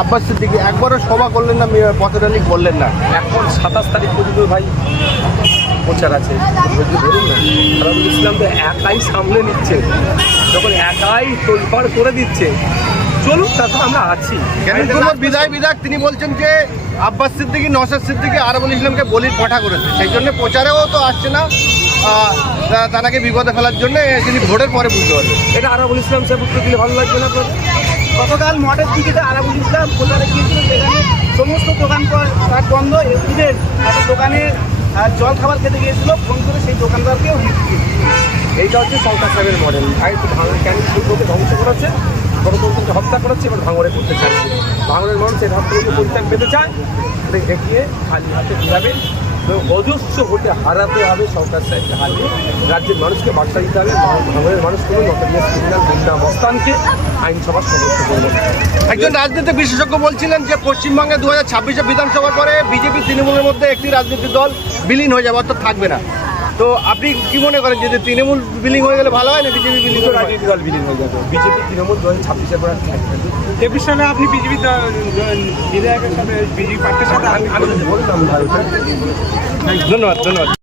আব্বাস সিদ্দিকী একবারও সভা করলেন না, পথে র্যালি করলেন না। এখন 27 তারিখ পর্যন্ত ভাই প্রচার আছে। ধরুন না, আরাবুল ইসলাম তো একাই সামলে নিচ্ছে, যখন একাই তোলপাড় করে দিচ্ছে, চলুন তারপর আমরা আছি। কেন বিধায়ক তিনি বলছেন যে আব্বাস সিদ্দিকী, নওশাদ সিদ্দিকী আরাবুল ইসলামকে বলির পাঠা করেছে, সেই জন্য প্রচারেও তো আসছে না, তাকে বিপদে ফেলার জন্য তিনি ভোটের পরে বুঝতে পারবেন। এটা আরাবুল ইসলাম সাহেব উত্তর দিলে ভালো লাগবে না? গতকাল মঠের দিকে আরাবুল ইসলাম প্রচারে গিয়েছিল, সেখানে সমস্ত দোকানপাট বন্ধ, এদের একটা দোকানে জল খাবার খেতে গিয়েছিল, ফোন করে সেই দোকানদারকেও এইটা হচ্ছে সরকার সাহেবের মডেল। আগে তো ভাঙড়ের ক্যানিং শিল্পকে ধ্বংস করেছে, গণতন্ত্রকে হত্যা করেছে, এবার ভাঙড়ে করতে চাইছে। ভাঙড়ের মানুষ এই হাতগুলোকে পরিত্যাগ পেতে চায়, এগিয়ে খালি হাতে ফিরাবে, অজস্র ভোটে হারাতে হবে সরকার সাহেবকে, হারিয়ে রাজ্যের মানুষকে বার্তা দিতে হবে ভাঙড়ের মানুষগুলো নতুন ক্রিমিনাল গুন্ডা মস্তানকে আইনসভার সদস্য করবে। একজন রাজনীতি বিশেষজ্ঞ বলছিলেন যে পশ্চিমবঙ্গে 2026 বিধানসভার পরে বিজেপি তৃণমূলের মধ্যে একটি রাজনৈতিক দল বিলীন হয়ে যাবে, অর্থাৎ থাকবে না। তো আপনি কি মনে করেন যে তৃণমূল বিলীন হয়ে গেলে ভালো হয় না বিজেপি বিলীন? রাজনীতি দল বিলীন হয়ে যাবে, বিজেপি তৃণমূল 2026-এর পর থাকবে। এ বিষয়ে আপনি বিজেপি বিধায়কের সাথে বিজেপি পার্টির সাথে আমি বললাম ধন্যবাদ।